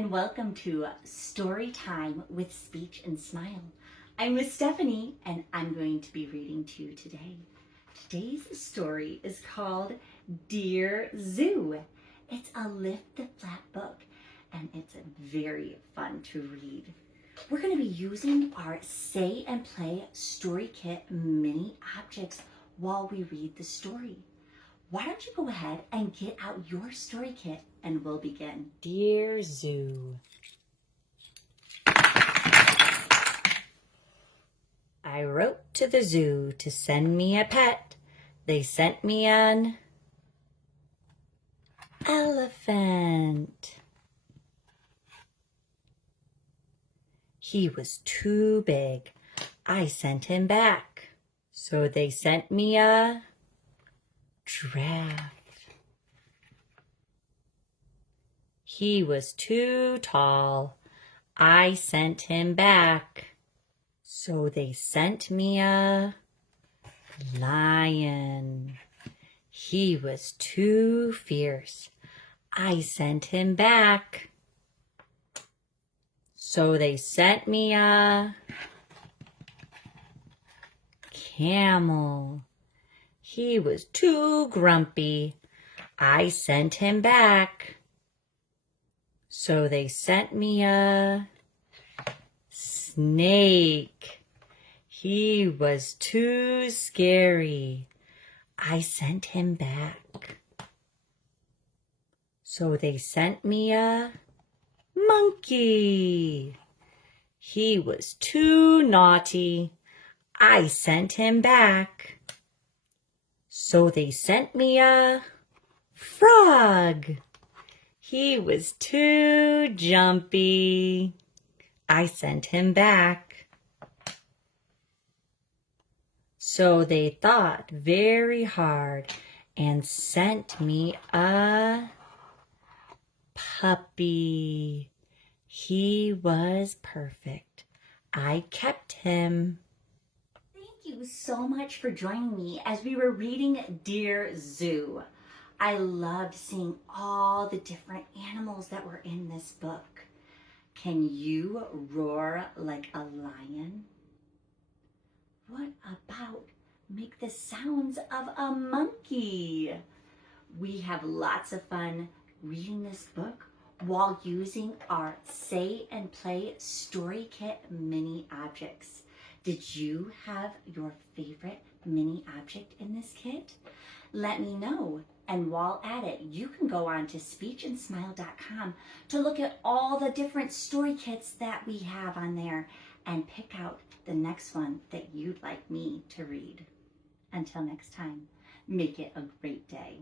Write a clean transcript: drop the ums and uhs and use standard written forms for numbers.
and welcome to Story Time with Speech and Smile. I'm Miss Stephanie and I'm going to be reading to you today. Today's story is called Dear Zoo. It's a lift the flap book and it's very fun to read. We're going to be using our Say and Play Story Kit mini objects while we read the story. Why don't you go ahead and get out your story kit and we'll begin. Dear Zoo. I wrote to the zoo to send me a pet. They sent me an elephant. He was too big. I sent him back. So they sent me a giraffe. He was too tall. I sent him back. So they sent me a lion. He was too fierce. I sent him back. So they sent me a camel. He was too grumpy. I sent him back. So they sent me a snake. He was too scary. I sent him back. So they sent me a monkey. He was too naughty. I sent him back. So they sent me a frog. He was too jumpy. I sent him back. So they thought very hard and sent me a puppy. He was perfect. I kept him. Thank you so much for joining me as we were reading Dear Zoo. I loved seeing all the different animals that were in this book. Can you roar like a lion? What about make the sounds of a monkey? We have lots of fun reading this book while using our Say and Play Story Kit mini objects. Did you have your favorite mini object in this kit? Let me know. And while at it, you can go on to speechandsmile.com to look at all the different story kits that we have on there and pick out the next one that you'd like me to read. Until next time, make it a great day.